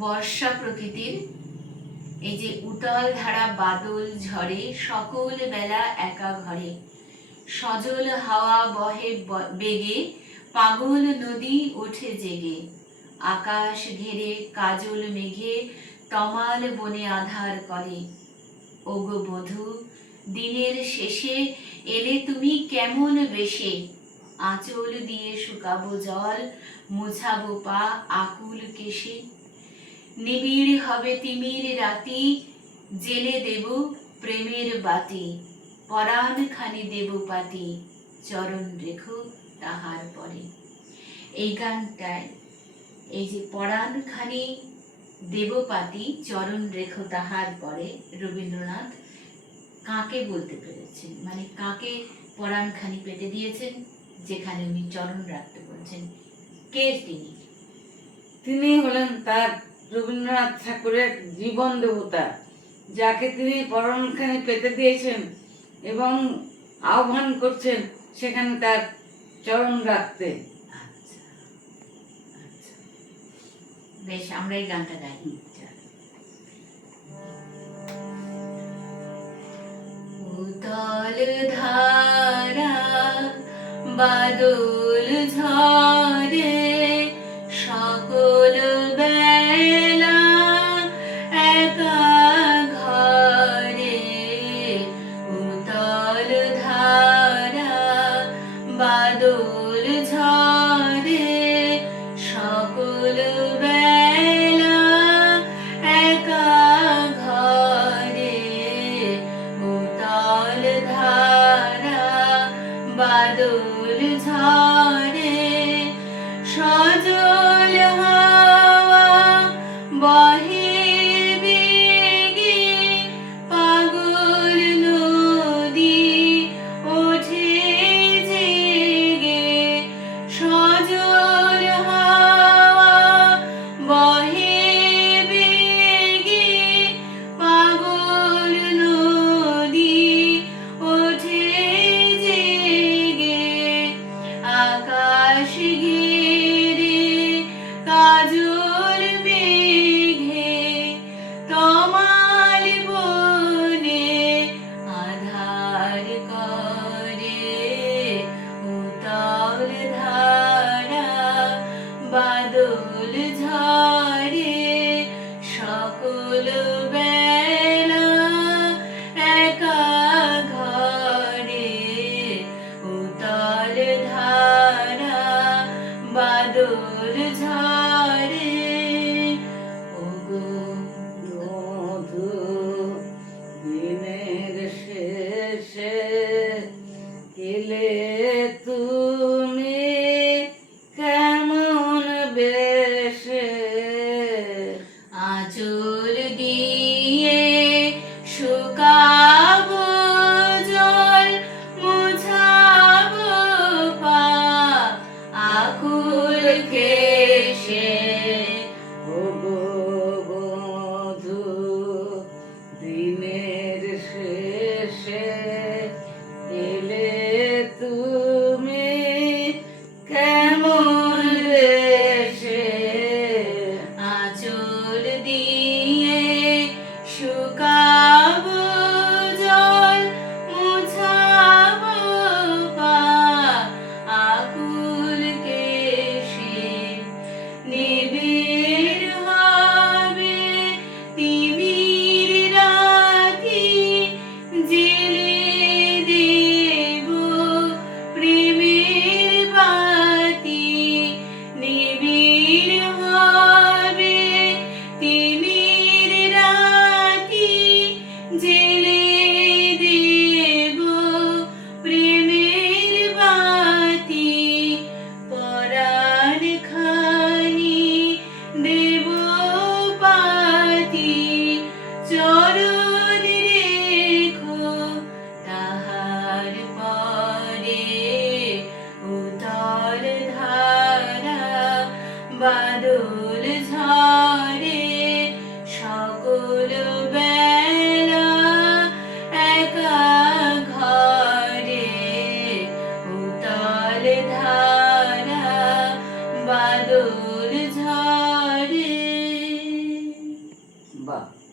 বর্ষা প্রকৃতির এই যে উতল ধারা বাদল ঝরে, সকল বেলা একা ঘরে, সজল হাওয়া বহে বেগে, পাগল নদী ওঠে জেগে, আকাশ ঘেরে কাজল মেঘে, তমাল বনে আধার করে। ওগো বধূ, দিনের শেষে এলে তুমি কেমন বেশে, আঁচল দিয়ে শুকাবো জল, মুছাবো পা আকুল কেশে। নিবিড় হবে তিমির রাতি, জেলে দেব প্রেমের বাতি, পরাণ খানি দেব পাতি, চরণ রেখো তাহার পরে। এই গানটায় এই যে পরাণ খানি দেব পাতি, চরণ রেখো তাহার পরে, রবীন্দ্রনাথ কাকে বলতে পেরেছেন, মানে কাকে পরাণ খানি পেতে দিয়েছেন, যেখানে উনি চরণ রাখতে বলছেন। কে তিনি? তিনি হলেন তার রবীন্দ্রনাথ ঠাকুরের জীবন দেবতা, যাকে তিনি পরমখানি পেতে দিয়েছেন এবং আহ্বান করছেন সেখানে তার চরণ রাখতে। আচ্ছা, আচ্ছা, বেশ, আমরা এই গানটা গাই। উতল ধারা বাদল ঝরে, সকল বেলা একা ঘরে, উতল ধারা বাদল ঝরে, সকল বেলা একা ঘরে, উতল ধারা বাদল ঝরে। বাহ।